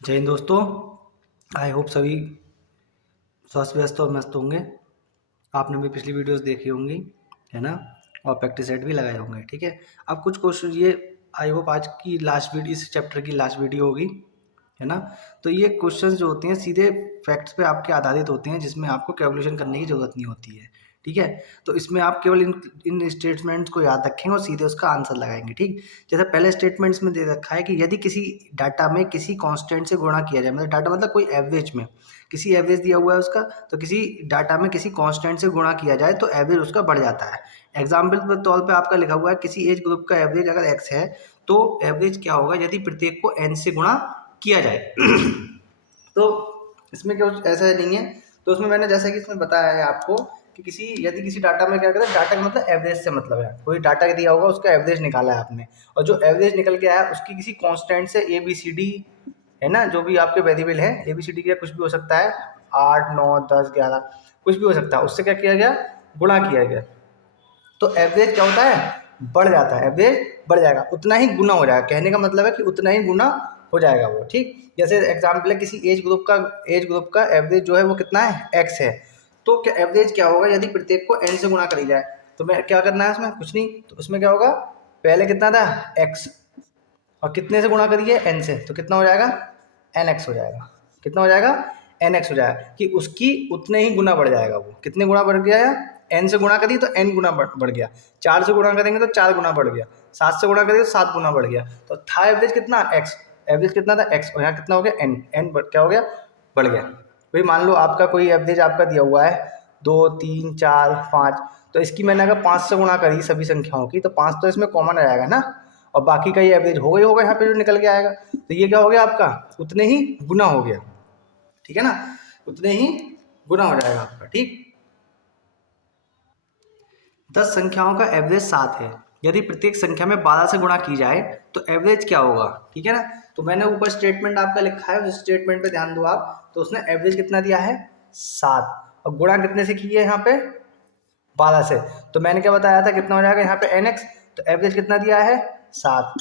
जय हिंद दोस्तों। I hope सभी स्वस्थ व्यस्त और मस्त होंगे। आपने भी पिछली वीडियोस देखी होंगी, है ना, और प्रैक्टिस सेट भी लगाए होंगे। ठीक है, अब कुछ क्वेश्चन ये आई होप आज की लास्ट वीडियो, इस चैप्टर की लास्ट वीडियो होगी, है ना। तो ये क्वेश्चंस जो होते हैं सीधे फैक्ट्स पे आपके आधारित होते हैं, जिसमें आपको कैलकुलेशन करने की ज़रूरत नहीं होती है। ठीक है, तो इसमें आप केवल इन स्टेटमेंट्स को याद रखेंगे और सीधे उसका आंसर लगाएंगे। ठीक, जैसे पहले स्टेटमेंट्स में दे रखा है कि यदि किसी डाटा में किसी कांस्टेंट से गुणा किया जाए, मतलब डाटा मतलब कोई एवरेज में किसी एवरेज दिया हुआ है उसका, तो किसी डाटा में किसी कांस्टेंट से गुणा किया जाए तो एवरेज उसका बढ़ जाता है। एग्जाम्पल के तौर पे आपका लिखा हुआ है किसी एज ग्रुप का एवरेज अगर एक्स है तो एवरेज क्या होगा यदि प्रत्येक को एन से गुणा किया जाए। तो इसमें कुछ ऐसा नहीं है। तो उसमें मैंने जैसा कि इसमें बताया है आपको कि यदि किसी डाटा में क्या करते हैं, डाटा का मतलब एवरेज से मतलब है, कोई डाटा दिया होगा उसका एवरेज निकाला है आपने, और जो एवरेज निकल के आया उसकी किसी कांस्टेंट से ए बी सी डी, है ना, जो भी आपके वेरिएबल है ए बी सी डी का कुछ भी हो सकता है, 8 9 10 11 कुछ भी हो सकता है, उससे क्या किया गया, गुणा किया गया। तो एवरेज क्या होता है, बढ़ जाता है, एवरेज बढ़ जाएगा, उतना ही गुना हो जाएगा। कहने का मतलब है कि उतना ही गुना हो जाएगा वो। ठीक, जैसे एग्जाम्पल है किसी एज ग्रुप का एवरेज जो है वो कितना है, एक्स है। तो क्या एवरेज क्या होगा यदि प्रत्येक को एन से गुणा करी जाए, तो मैं क्या करना है उसमें, कुछ नहीं, तो उसमें क्या होगा, पहले कितना था एक्स, और कितने से गुणा करिए, एन से, तो कितना हो जाएगा, एन एक्स हो जाएगा। कितना हो जाएगा, एन एक्स हो जाएगा, कि उसकी उतने ही गुना बढ़ जाएगा। वो कितने गुना बढ़ गया है, एन से गुणा करिए तो एन गुना बढ़ गया, 4 से गुणा करेंगे तो 4 गुना बढ़ गया, 7 से गुणा करिए तो 7 गुना बढ़ गया। तो था एवरेज कितना, एक्स, एवरेज कितना था एक्स, और यहाँ कितना हो गया, एन, क्या हो गया, बढ़ गया। भाई मान लो आपका कोई एवरेज आपका दिया हुआ है 2 3 4 5, तो इसकी मैंने अगर 5 से गुणा करी सभी संख्याओं की, तो 5 तो इसमें कॉमन आ जाएगा ना, और बाकी का ये एवरेज होगा यहाँ पे जो निकल के आएगा। तो ये क्या हो गया आपका, उतने ही गुना हो गया। ठीक है ना, उतने ही गुना हो जाएगा आपका। ठीक, 10 संख्याओं का एवरेज 7 है, यदि प्रत्येक संख्या में 12 से गुणा की जाए तो एवरेज क्या होगा। ठीक है ना, तो मैंने ऊपर स्टेटमेंट आपका लिखा है, उस स्टेटमेंट पे ध्यान दो आप। तो उसने एवरेज कितना दिया है, 7, और गुणा कितने से की है यहाँ पे, 12 से। तो मैंने क्या बताया था, कितना हो जाएगा यहाँ पे एन एक्स, तो एवरेज कितना दिया है, 7,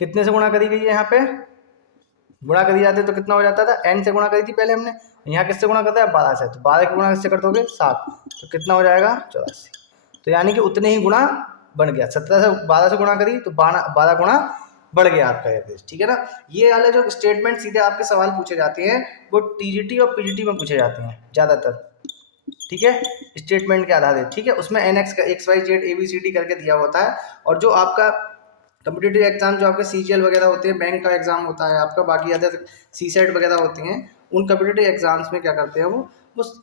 कितने से गुणा करी गई है यहाँ पे, गुणा करी जाती है तो कितना हो जाता था, एन से गुणा करी थी पहले हमने, यहाँ किससे गुणा करता है, 12 से, तो 12 की गुणा किससे कर दोगे, 7, तो कितना हो जाएगा, 84। तो यानी कि उतने ही गुणा बन गया, 17 से 12 से गुणा करी तो 12 गुणा बढ़ गया आपका एवरेज। ठीक है ना, ये वाले जो स्टेटमेंट सीधे आपके सवाल पूछे जाते हैं वो टीजीटी और पीजीटी में पूछे जाते हैं ज़्यादातर। ठीक है, स्टेटमेंट के आधार, ठीक है, उसमें एन एक्स का x y z a b c d करके दिया होता है। और जो आपका कम्पिटेटिव एग्जाम जो आपके सीजीएल वगैरह होते हैं, बैंक का एग्जाम होता है आपका, बाकी अदर सी सेट वगैरह होते हैं, उन कम्पिटेटिव एग्जाम्स में क्या करते हैं वो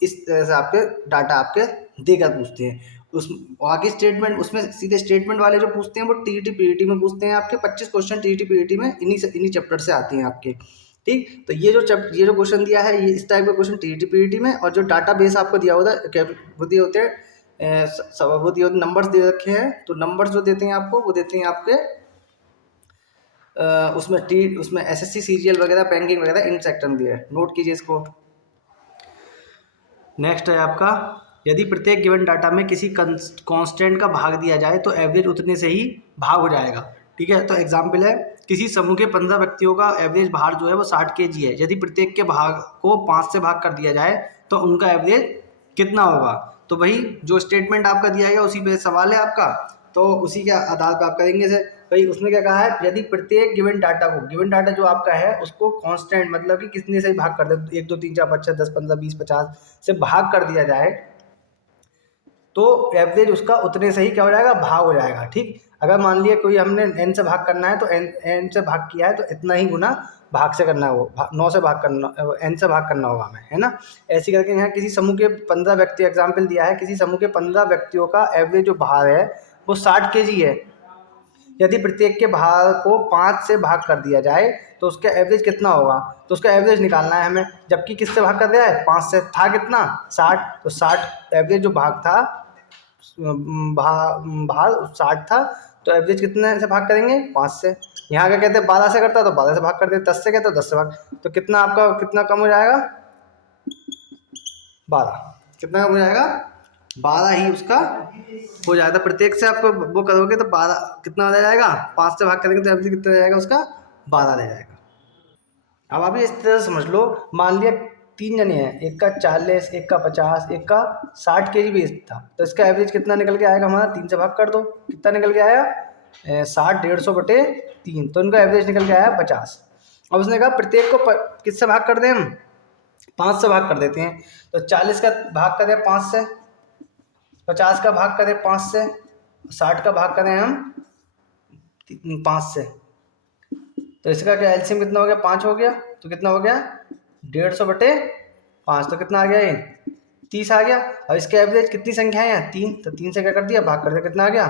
इस तरह से आपके डाटा आपके देकर पूछते हैं। उस बाकी स्टेटमेंट उसमें सीधे स्टेटमेंट वाले जो पूछते हैं वो टीईटी पीईटी में पूछते हैं। आपके 25 क्वेश्चन टीईटी पीईटी में इन्हीं चैप्टर से आते हैं आपके। ठीक, तो ये जो क्वेश्चन दिया है, ये इस टाइप का क्वेश्चन टीईटी पीईटी में, और जो डाटा बेस आपको दिया होता है वो दिए होते हैं, वो दिए होते नंबर्स दे रखे हैं। तो नंबर्स जो देते हैं आपको, वो देते हैं आपके उसमें एसएससी सीजीएल वगैरह बैंकिंग वगैरह इन सेक्टर में दिया है, नोट कीजिए इसको। नेक्स्ट है आपका, यदि प्रत्येक गिवन डाटा में किसी कांस्टेंट का भाग दिया जाए तो एवरेज उतने से ही भाग हो जाएगा। ठीक है, तो एग्जाम्पल है किसी समूह के 15 व्यक्तियों का एवरेज भार जो है वो 60 kg है, यदि प्रत्येक के भाग को 5 से भाग कर दिया जाए तो उनका एवरेज कितना होगा। तो भाई जो स्टेटमेंट आपका दिया गया उसी पे सवाल है आपका, तो उसी के आधार पर आप करेंगे से। भाई उसने क्या कहा है, यदि प्रत्येक गिवन डाटा जो आपका है उसको कांस्टेंट मतलब कि कितने से भाग कर दे, 1 2 3 4 5 6 10 15 20 50 से भाग कर दिया जाए तो एवरेज उसका उतने से ही क्या हो जाएगा, भाग हो जाएगा। ठीक, अगर मान लिया कोई हमने एन से भाग करना है तो एन से भाग किया है तो इतना ही गुना भाग से करना है, वो 9 से भाग करना, एन से भाग करना होगा हमें, है ना। ऐसे करके यहाँ किसी समूह के 15 व्यक्ति, एग्जाम्पल दिया है किसी समूह के 15 व्यक्तियों का एवरेज जो भार है वो 60 kg है, यदि प्रत्येक के भार को 5 से भाग कर दिया जाए तो उसका एवरेज कितना होगा। तो उसका एवरेज निकालना है हमें, जबकि किससे भाग कर दिया है, 5 से, था कितना 60, तो 60 एवरेज जो भाग था, भार 60 था, तो एवरेज कितने से भाग करेंगे, 5 से। यहाँ क्या कहते हैं 12 से करता तो 12 से भाग कर देते, 10 से कहते तो 10 से भाग, तो कितना आपका कितना कम हो जाएगा, 12, कितना कम हो जाएगा, 12 ही उसका हो जाएगा। प्रत्येक से आप वो करोगे तो 12 कितना हो जाएगा, 5 से भाग करेंगे तो एवरेज कितना हो जाएगा उसका, 12 रह जाएगा। अब आप इस तरह से समझ लो, मान लिया 3 जने हैं, एक का 40, एक का 50, एक का 60 kg वेस्ट था, तो इसका एवरेज कितना निकल के आएगा हमारा? 3 से भाग कर दो, कितना निकल के आया? 60 150/3, तो इनका एवरेज निकल के आया 50। अब उसने कहा प्रत्येक को किससे भाग कर दें हम? 5 से भाग कर देते हैं। तो 40 का भाग करें 5 से, 50 का भाग करें 5 से, 60 का भाग करें हम 5 से, तो इसका क्या एलसीएम कितना हो गया? 5 हो गया। तो कितना हो गया? 150/5, तो कितना आ गया ये? 30 आ गया। और इसके एवरेज कितनी संख्या है? 3, तो 3 से क्या कर दिया? भाग कर दिया, कितना आ गया?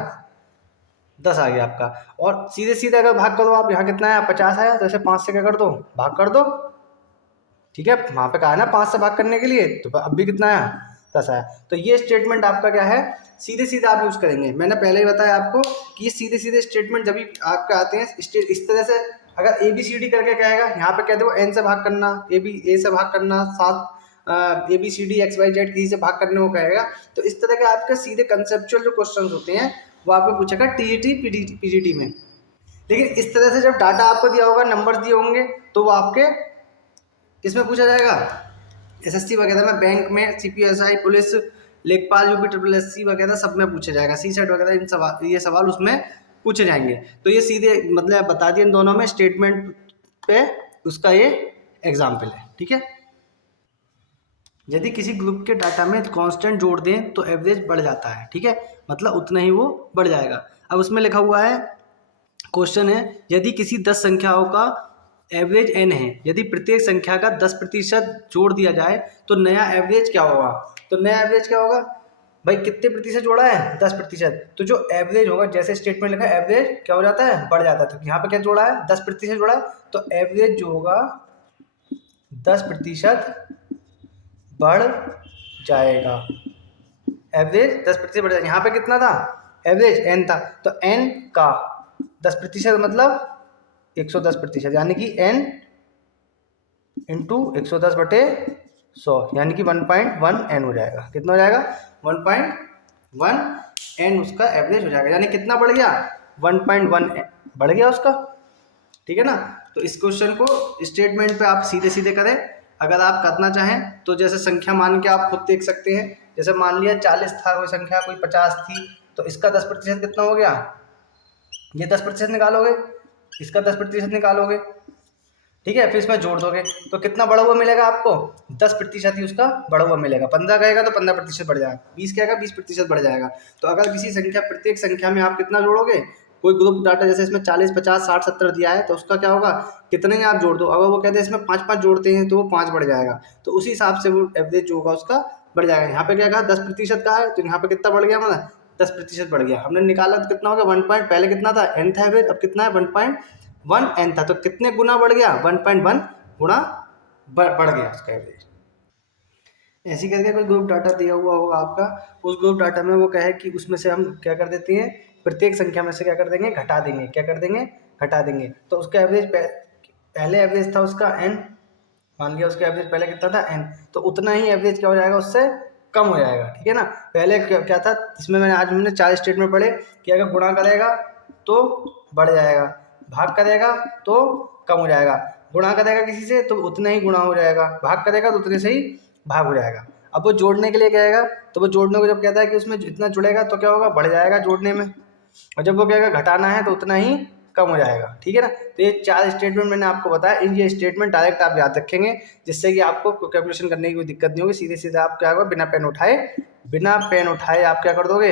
10 आ गया आपका। और सीधे सीधे अगर भाग करो आप, यहाँ कितना आया? 50 आया, तो इसे 5 से क्या कर दो? भाग कर दो। ठीक है, वहाँ पे कहा है ना 5 से भाग करने के लिए, तो अब भी कितना आया? 10 आया। तो ये स्टेटमेंट आपका क्या है? सीधे सीधे आप यूज़ करेंगे। मैंने पहले ही बताया आपको कि सीधे सीधे स्टेटमेंट जब भी आपके आते हैं इस तरह से, अगर ABCD करके कहेगा, यहाँ पे कहते हो N से भाग करना, A से भाग करना, 7 ABCD XYZ किसी से भाग करने को कहेगा, तो इस तरह के आपके सीधे कंसेप्चुअल जो क्वेश्चन होते हैं वो आपको पूछेगा TET PGT में। लेकिन इस तरह से जब डाटा आपको दिया होगा, नंबर दिए होंगे, तो वो आपके इसमें पूछा जाएगा SSC वगैरह में, बैंक में, CPSI, पुलिस, लेखपाल, UPSSC वगैरह सब में पूछा जाएगा, CSET वगैरह, इन सवाल, ये सवाल उसमें पूछे जाएंगे। तो ये सीधे मतलब बता दिए इन दोनों में स्टेटमेंट पे उसका ये एग्जाम्पल है। ठीक है, यदि किसी ग्रुप के डाटा में कांस्टेंट जोड़ दें तो एवरेज बढ़ जाता है। ठीक है, मतलब उतना ही वो बढ़ जाएगा। अब उसमें लिखा हुआ है, क्वेश्चन है, यदि किसी 10 संख्याओं का एवरेज n है, यदि प्रत्येक संख्या का 10% जोड़ दिया जाए तो नया एवरेज क्या होगा? तो नया एवरेज क्या होगा भाई? कितने प्रतिशत जोड़ा है? 10%। तो जो एवरेज होगा, जैसे स्टेटमेंट लिखा है, एवरेज क्या हो जाता है? बढ़ जाता है। तो यहाँ पे क्या जोड़ा है? 10% जोड़ा है, तो एवरेज जो होगा 10% बढ़ जाएगा। एवरेज 10% बढ़ जाएगा। यहाँ पे कितना था? एवरेज n था, तो n का 10% मतलब 110%, यानी कि n इंटू 110/100, यानी कि 1.1 n हो जाएगा। कितना हो जाएगा? 1.1 n उसका एवरेज हो जाएगा। यानी कितना बढ़ गया? 1.1 बढ़ गया उसका। ठीक है ना। तो इस क्वेश्चन को स्टेटमेंट पे आप सीधे सीधे करें। अगर आप करना चाहें तो जैसे संख्या मान के आप खुद देख सकते हैं। जैसे मान लिया 40 था कोई संख्या, कोई 50 थी, तो इसका 10% कितना हो गया? ये 10% निकालोगे, इसका 10% निकालोगे, ठीक है, फिर इसमें जोड़ दोगे तो कितना बढ़ा हुआ मिलेगा आपको? 10% ही उसका बढ़ा हुआ मिलेगा। 15 कहेगा तो 15% बढ़ जाएगा, 20 कहेगा 20% बढ़ जाएगा। तो अगर किसी संख्या, प्रत्येक संख्या में आप कितना जोड़ोगे? कोई ग्रुप डाटा जैसे इसमें 40, 50, 60, 70 दिया है, तो उसका क्या होगा? कितने ही आप जोड़ दो। अगर वो कहते हैं इसमें 5 जोड़ते हैं तो वो 5 बढ़ जाएगा, तो उसी हिसाब से वो एवरेज जो होगा उसका बढ़ जाएगा। यहाँ पे क्या कहा? 10% का है, तो यहाँ पे कितना बढ़ गया हमारा? 10% बढ़ गया। हमने निकाला तो कितना हो गया? 1 पॉइंट, पहले कितना था? n था एवरेज, अब कितना है? 1.1 n था, तो कितने गुना बढ़ गया? 1.1 गुना बढ़ गया उसका एवरेज। ऐसी करके कोई ग्रुप डाटा दिया हुआ होगा आपका, उस ग्रुप डाटा में वो कहे कि उसमें से हम क्या कर देते हैं, प्रत्येक संख्या में से क्या कर देंगे? घटा देंगे। क्या कर देंगे? घटा देंगे। तो उसका एवरेज पहले एवरेज था उसका n, मान लिया उसका एवरेज पहले कितना था? n, तो उतना ही एवरेज क्या हो जाएगा? उससे कम हो जाएगा। ठीक है ना। पहले क्या था इसमें, हमने 4 स्टेटमेंट पढ़े कि अगर गुणा करेगा तो बढ़ जाएगा, भाग करेगा तो कम हो जाएगा, गुणा करेगा किसी से तो उतना ही गुणा हो जाएगा, भाग करेगा तो उतने से ही भाग हो जाएगा। अब वो जोड़ने के लिए कहेगा, तो वो जोड़ने को जब कहता है कि उसमें जितना जुड़ेगा तो क्या होगा? बढ़ जाएगा जोड़ने में। और जब वो कहेगा घटाना है तो उतना ही कम हो जाएगा। ठीक है ना। तो ये 4 स्टेटमेंट मैंने आपको बताया, ये स्टेटमेंट डायरेक्ट आप याद रखेंगे, जिससे कि आपको कैलकुलेशन करने की कोई दिक्कत नहीं होगी। सीधे सीधे आप क्या होगा? बिना पेन उठाए आप क्या कर दोगे?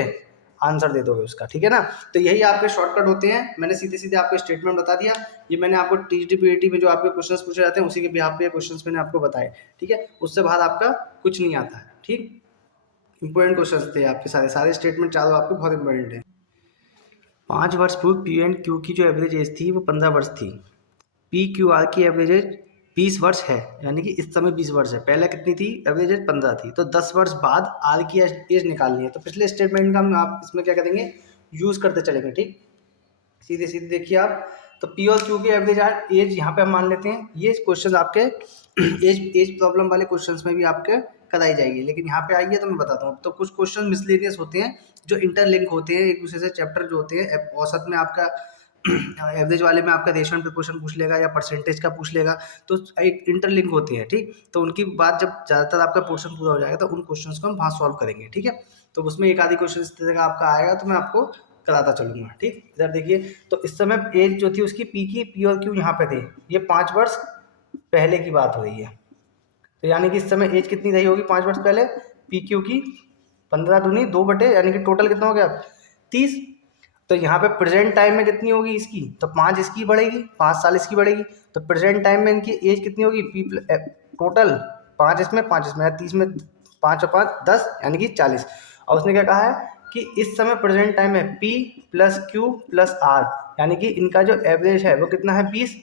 आंसर दे दोगे उसका। ठीक है ना। तो यही आपके शॉर्टकट होते हैं। मैंने सीधे सीधे आपको स्टेटमेंट बता दिया। ये मैंने आपको TGT में जो आपके क्वेश्चंस पूछे जाते हैं उसी के बिहाफ पे क्वेश्चंस मैंने आपको बताए। ठीक है, उससे बाहर आपका कुछ नहीं आता है। ठीक, इंपॉर्टेंट क्वेश्चंस थे आपके, सारे स्टेटमेंट चारों आपके बहुत इंपॉर्टेंट है। 5 वर्ष पूर्व P एंड Q की जो एवरेज एज थी वो 15 वर्ष थी। PQR की एवरेज एज 20 वर्ष है, यानी कि इस समय 20 वर्ष है। पहले कितनी थी? एवरेज एज 15 थी। तो 10 वर्ष बाद R की एज निकालनी है। तो पिछले स्टेटमेंट का हम आप इसमें क्या करेंगे? यूज़ करते चलेंगे। ठीक, सीधे सीधे देखिए आप। तो P और Q की एवरेज एज यहाँ पे हम मान लेते हैं। ये क्वेश्चन आपके एज प्रॉब्लम वाले क्वेश्चंस में भी आपके कराई जाएगी, लेकिन यहाँ पे आइए तो मैं बताता हूँ। तो कुछ क्वेश्चन मिसलेनियस होते हैं जो इंटरलिंक होते हैं एक दूसरे से, चैप्टर जो होते हैं औसत में आपका एवरेज वाले में आपका रेशियो एंड प्रोपोर्शन पूछ लेगा या परसेंटेज का पूछ लेगा, तो एक इंटरलिंक होते हैं, ठीक। तो उनकी बात जब ज़्यादातर आपका पोर्शन पूरा हो जाएगा तो उन क्वेश्चंस को हम वहाँ सॉल्व करेंगे, ठीक है। तो उसमें एक आधी क्वेश्चन इस तरह का आपका आएगा तो मैं आपको कराता चलूंगा, ठीक। इधर देखिए, तो इस समय एज जो थी उसकी पी और क्यू यहाँ पे थे, ये 5 वर्ष पहले की बात हो रही है। तो यानी कि इस समय एज कितनी रही होगी 5 वर्ष पहले, पी क्यू की 15 दूनी 2 यानी कि टोटल कितना हो गया 30। तो यहाँ पे प्रेजेंट टाइम में कितनी होगी इसकी, तो 5 इसकी बढ़ेगी, 5 साल इसकी बढ़ेगी। तो प्रेजेंट टाइम में इनकी एज कितनी होगी, टोटल 5 इसमें 5 इसमें 30 में 5 और 5 10 यानी कि 40। और उसने क्या कहा है कि इस समय प्रेजेंट टाइम में P plus Q plus R यानी कि इनका जो एवरेज है वो कितना है 20।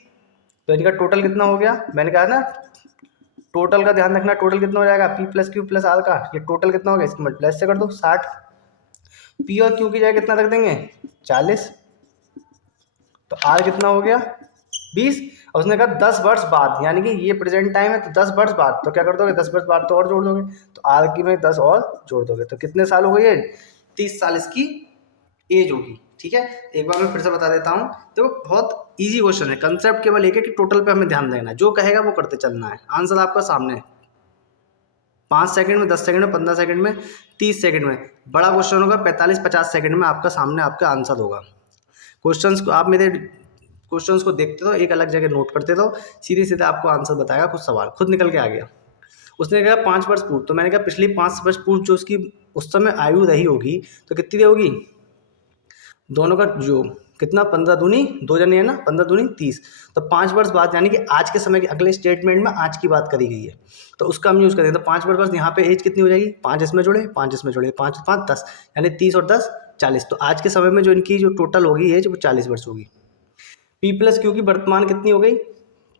तो इनका टोटल कितना हो गया, मैंने कहा ना टोटल का ध्यान रखना, टोटल कितना हो जाएगा P plus Q plus R का, ये टोटल कितना हो गया इसकी मल्टीप्लाई से कर दो 60। P और Q की जगह कितना रख देंगे 40, तो R कितना हो गया 20। और उसने कहा 10 वर्ष बाद, यानी कि ये प्रेजेंट टाइम है तो 10 वर्ष बाद, तो क्या कर दोगे 10 वर्ष बाद तो और जोड़ दोगे, तो R की में 10 और जोड़ दोगे, तो कितने साल हो गए 30 साल इसकी एज होगी, ठीक है। एक बार मैं फिर से बता देता हूँ, देखो बहुत इजी क्वेश्चन है, कंसेप्ट केवल एक है कि टोटल पे हमें ध्यान देना है, जो कहेगा वो करते चलना है। आंसर आपका सामने है, 5 सेकंड में, 10 सेकंड में, 15 सेकंड में, 30 सेकंड में, बड़ा क्वेश्चन होगा 45-50 सेकंड में आपका सामने आपका आंसर होगा। क्वेश्चंस को आप मेरे क्वेश्चंस को देखते रहो, एक अलग जगह नोट करते रहो, सीधे सीधे आपको आंसर बताएगा, कुछ सवाल खुद निकल के आ गया। उसने कहा 5 वर्ष पूर्व, तो मैंने कहा पिछली 5 वर्ष पूर्व जो उसकी उस समय आयु रही होगी तो कितनी होगी, दोनों का जो कितना 15 दूनी 2 जने है ना, 15 दूनी 30। तो 5 वर्ष बाद यानी कि आज के समय के अगले स्टेटमेंट में आज की बात करी गई है, तो उसका हम यूज़ करेंगे। तो 5 वर्ष बाद यहाँ पे एज कितनी हो जाएगी, 5 इसमें जोड़े 5 इसमें जोड़े 5 5 10 यानी 30 और 10 40। तो आज के समय में जो इनकी जो टोटल होगी एज वो 40 वर्ष होगी। P प्लस क्यू की वर्तमान कितनी हो गई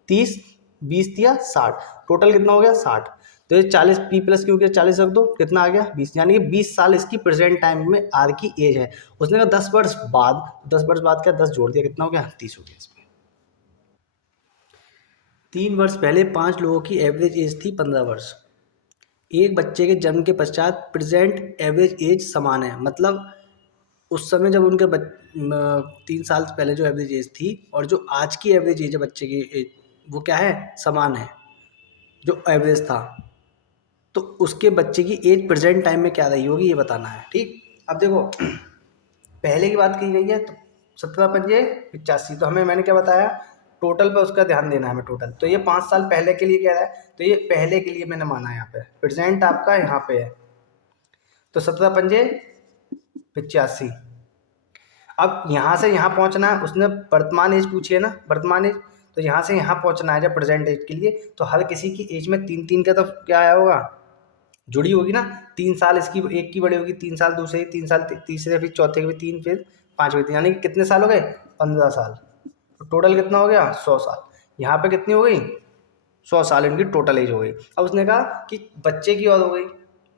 30, 20 दिया 60, टोटल कितना हो गया 60। तो ये 40 P प्लस क्यू के 40 रख दो, कितना आ गया 20, यानी कि 20 साल इसकी प्रेजेंट टाइम में आर की एज है। उसने कहा 10 वर्ष बाद, 10 वर्ष बाद क्या 10 जोड़ दिया कितना हो गया 30 हो गया इसमें। 3 वर्ष पहले 5 लोगों की एवरेज एज थी 15 वर्ष। एक बच्चे के जन्म के पश्चात प्रेजेंट एवरेज एज समान है, मतलब उस समय जब उनके 3 साल पहले जो एवरेज एज थी और जो आज की एवरेज एज है बच्चे की एज, वो क्या है समान है जो एवरेज था। तो उसके बच्चे की एज प्रेजेंट टाइम में क्या रही होगी ये बताना है, ठीक। अब देखो पहले की बात की गई है तो 17×5 = 85, तो हमें मैंने क्या बताया टोटल पे उसका ध्यान देना है हमें टोटल। तो ये 5 साल पहले के लिए क्या है, तो ये पहले के लिए मैंने माना है, यहाँ पे प्रेजेंट आपका यहाँ पे है, तो 17×5 = 85। अब यहाँ से यहाँ पहुँचना है, उसने वर्तमान एज पूछी है ना, वर्तमान एज, तो यहाँ से यहाँ पहुँचना है जब प्रेजेंट एज के लिए, तो हर किसी की एज में 3-3 का तो क्या आया होगा जुड़ी होगी ना। 3 साल इसकी एक की बड़ी होगी, 3 साल दूसरे, 3 साल तीसरे, फिर चौथे के भी 3, फिर 5वें 3, यानी कि कितने साल हो गए 15 साल। तो टोटल कितना हो गया 100 साल। यहाँ पे कितनी हो गई 100 साल इनकी टोटल एज हो गई। अब उसने कहा कि बच्चे की और हो गई,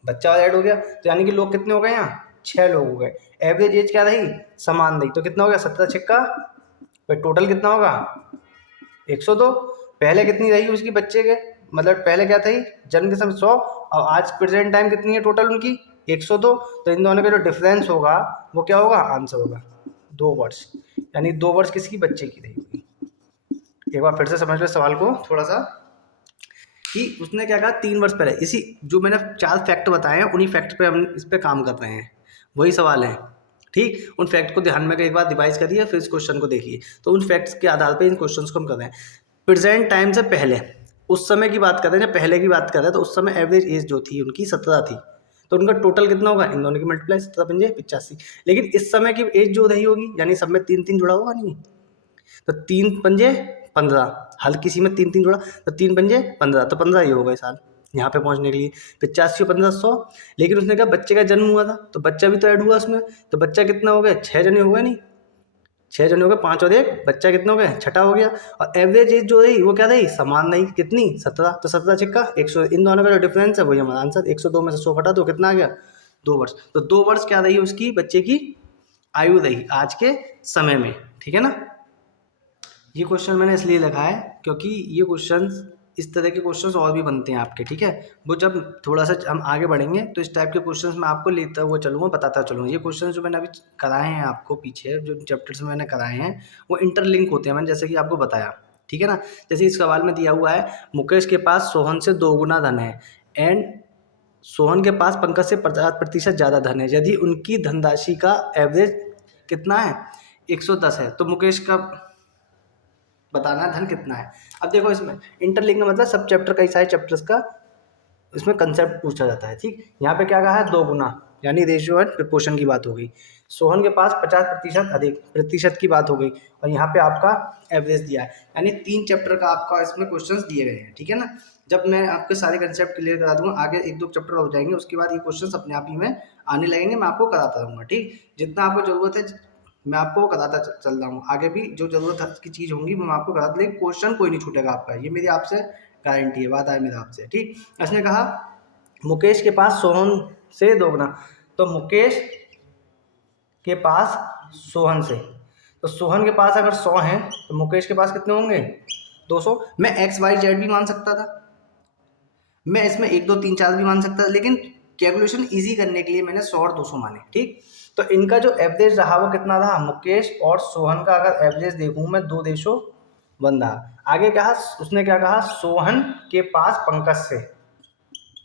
बच्चा और ऐड हो गया, तो यानी कि लोग कितने हो गए यहाँ 6 लोग हो गए। एवरेज एज क्या रही समान रही, तो कितना हो गया 17×6, भाई टोटल कितना होगा 102। पहले कितनी रही उसकी बच्चे के, मतलब पहले क्या थी जन्म के समय 100 और आज प्रेजेंट टाइम कितनी है टोटल उनकी 102। तो इन दोनों का जो डिफरेंस होगा वो क्या होगा आंसर होगा 2 वर्ष, यानी 2 वर्ष किसकी बच्चे की रही होगी। एक बार फिर से समझ लो सवाल को थोड़ा सा, कि उसने क्या कहा 3 वर्ष पहले, इसी जो मैंने 4 फैक्ट बताए हैं उन्हीं फैक्ट पे हम इस पे काम कर रहे हैं, वही सवाल है, ठीक। उन फैक्ट को ध्यान में एक बार रिवाइज करिए, फिर इस क्वेश्चन को देखिए। तो उन फैक्ट्स के आधार पे इन क्वेश्चंस को हम कर रहे हैं। प्रेजेंट टाइम से पहले उस समय की बात कर रहे हैं, जब पहले की बात कर रहे हैं तो उस समय एवरेज एज जो थी उनकी 17 थी, तो उनका टोटल कितना होगा इन दोनों की मल्टीप्लाई 17×5 = 85। लेकिन इस समय की एज जो रही होगी यानी सब में 3-3 जुड़ा होगा नहीं, तो 3×5 = 15, हर किसी में 3-3 जुड़ा, तो 3×5 = 15, तो 15 ही हो गए साल यहाँ पे पहुँचने के लिए। 85 और 15 100। लेकिन उसने कहा बच्चे का जन्म हुआ था तो बच्चा भी तो ऐड हुआ उसमें, तो बच्चा कितना हो गया 6 जने हो गए, नहीं 6 जने हो गए, 5 और 1 बच्चा कितना हो गया 6ठा हो गया। और एवरेज एज जो रही वो क्या रही समान रही, कितनी 17, तो 17×6 = 100। इन दोनों का जो डिफरेंस है वही हमारा आंसर, 102 में से 100 घटा दो कितना आ गया 2 वर्ष। तो 2 वर्ष क्या रही उसकी बच्चे की आयु रही आज के समय में, ठीक है ना। ये क्वेश्चन मैंने इसलिए लिखा है क्योंकि ये क्वेश्चन इस तरह के क्वेश्चंस और भी बनते हैं आपके, ठीक है। वो जब थोड़ा सा हम आगे बढ़ेंगे तो इस टाइप के क्वेश्चंस मैं आपको लेता हुआ चलूँगा, बताता चलूँगा। ये क्वेश्चंस जो मैंने अभी कराए हैं आपको पीछे, जो चैप्टर्स में मैंने कराए हैं वो इंटरलिंक होते हैं, मैंने जैसे कि आपको बताया, ठीक है ना। जैसे इस सवाल में दिया हुआ है, मुकेश के पास सोहन से 2 गुना धन है एंड सोहन के पास पंकज से 50% ज़्यादा धन है। यदि उनकी धनराशि का एवरेज कितना है, 110 है, तो मुकेश का बताना है धन कितना है। अब देखो इसमें इंटरलिंक का मतलब सब चैप्टर, कई सारे चैप्टर्स का इसमें कंसेप्ट पूछा जाता है, ठीक। यहाँ पे क्या कहा है, 2 गुना, यानी रेशियो एंड प्रपोर्शन की बात हो गई। सोहन के पास 50% अधिक, प्रतिशत की बात हो गई, और यहाँ पे आपका एवरेज दिया है, यानी 3 चैप्टर का आपका इसमें क्वेश्चंस दिए गए हैं, ठीक है ना। जब मैं आपके सारे कंसेप्ट क्लियर करा दूंगा, आगे 1-2 चैप्टर हो जाएंगे, उसके बाद ये क्वेश्चंस अपने आप ही में आने लगेंगे, मैं आपको कराता रहूँगा, ठीक। जितना आपको जरूरत है मैं आपको कराता चल रहा हूँ, आगे भी जो जरूरत की चीज़ होंगी वो मैं आपको कराता, लेकिन क्वेश्चन कोई नहीं छूटेगा आपका, ये मेरी आपसे गारंटी है, वादा है मेरा आपसे, ठीक। इसने कहा मुकेश के पास सोहन से 2 गुना, तो मुकेश के पास सोहन से, तो सोहन के पास अगर 100 हैं तो मुकेश के पास कितने होंगे, 200। मैं XYZ भी मान सकता था, मैं इसमें 1 2 3 4 भी मान सकता था, लेकिन कैलकुलेशन इजी करने के लिए मैंने 100 और 200 माने, ठीक। तो इनका जो एवरेज रहा वो कितना रहा, मुकेश और सोहन का अगर एवरेज देखूं मैं 2:1 रहा। आगे कहा उसने, क्या कहा, सोहन के पास पंकज से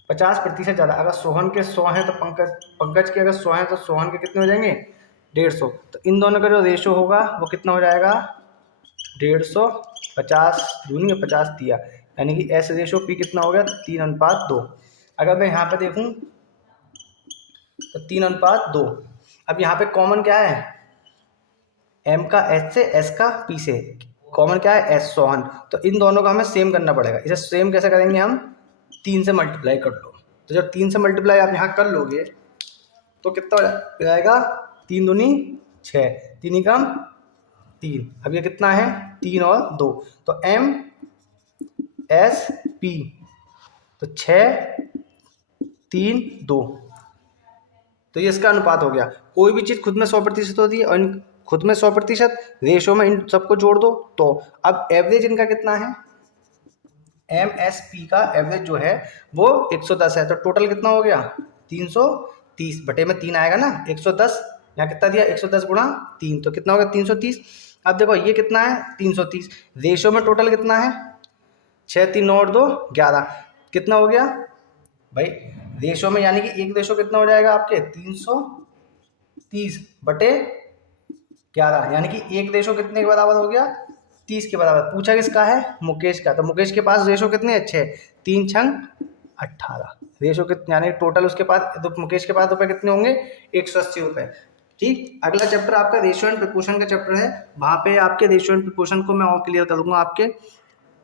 50% ज़्यादा, अगर सोहन के 100 हैं तो पंकज के अगर 100 हैं तो सोहन के कितने हो जाएंगे, 150। तो इन दोनों का जो रेशो होगा वो कितना हो जाएगा, 150, 50 दूनी 50 दिया, यानी कि S रेशो P कितना हो गया, 3:2। अगर मैं यहाँ पे देखूँ तो 3:2। अब यहाँ पे कॉमन क्या है, M का S से, S का P से, कॉमन क्या है, S सोहन, तो इन दोनों का हमें सेम करना पड़ेगा। इसे सेम कैसे करेंगे हम, 3 से मल्टीप्लाई कर लो, तो जब 3 से मल्टीप्लाई आप यहाँ कर लोगे तो कितना हो जाएगा, 3 दूनी 6, 3 कम 3, अब ये कितना है, 3 और 2, तो M S P, तो 6 3 2, तो ये इसका अनुपात हो गया। कोई भी चीज़ खुद में 100% होती है, और खुद में 100% रेशो में इन सबको जोड़ दो, तो अब एवरेज इनका कितना है, MSP का एवरेज जो है वो 110 है, तो टोटल कितना हो गया, 330 बटे में 3 आएगा ना, 110, यहाँ कितना दिया, 110 गुणा 3, तो कितना होगा, 330। अब देखो ये कितना है, 330, रेशो में टोटल कितना है, 6 3 9 और 2 11, कितना हो गया भाई रेशो में, यानी कि एक रेशो कितना हो जाएगा आपके, 330 बटे 11, यानी कि एक रेशो कितने के बराबर हो गया, 30 के बराबर। पूछा किसका है, मुकेश का, तो मुकेश के पास रेशो कितने अच्छे, 3 छंग 18, रेशो कितने, यानी टोटल उसके पास, तो मुकेश के पास रुपए कितने होंगे, 180 रुपये, ठीक। अगला चैप्टर आपका रेशियो एंड प्रपोर्शन का चैप्टर है, वहाँ पे आपके रेशियो एंड प्रपोर्शन को मैं और क्लियर करूँगा आपके।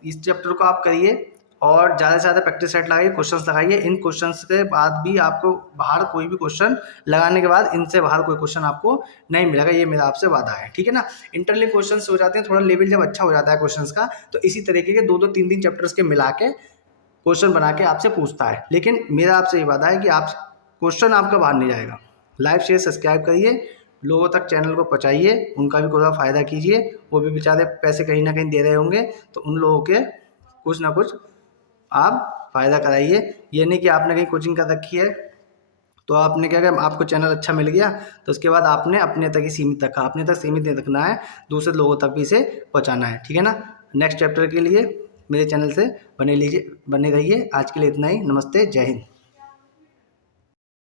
इस चैप्टर को आप करिए और ज़्यादा से ज़्यादा प्रैक्टिस सेट लगाइए, क्वेश्चंस लगाइए। इन क्वेश्चंस के बाद भी आपको बाहर कोई भी क्वेश्चन लगाने के बाद इनसे बाहर कोई क्वेश्चन आपको नहीं मिलेगा, ये मेरा आपसे वादा है, ठीक है ना। इंटरलिंक क्वेश्चंस हो जाते हैं, थोड़ा लेवल जब अच्छा हो जाता है क्वेश्चंस का, तो इसी तरीके के 2-2 3-3 चैप्टर्स के मिला के क्वेश्चन बना के आपसे पूछता है। लेकिन मेरा आपसे ये वादा है कि आप क्वेश्चन आपका बाहर नहीं जाएगा। लाइक शेयर सब्सक्राइब करिए, लोगों तक चैनल को पहुँचाइए, उनका भी थोड़ा फ़ायदा कीजिए, वो भी बेचारे पैसे कहीं ना कहीं दे रहे होंगे, तो उन लोगों के कुछ ना कुछ आप फ़ायदा कराइए। ये नहीं कि आपने कहीं कोचिंग कर रखी है तो आपने क्या किया, आपको चैनल अच्छा मिल गया तो उसके बाद आपने अपने तक ही सीमित रखा, अपने तक सीमित नहीं रखना है, दूसरे लोगों तक भी इसे पहुंचाना है, ठीक है ना। नेक्स्ट चैप्टर के लिए मेरे चैनल से बने रहिए। आज के लिए इतना ही, नमस्ते, जय हिंद।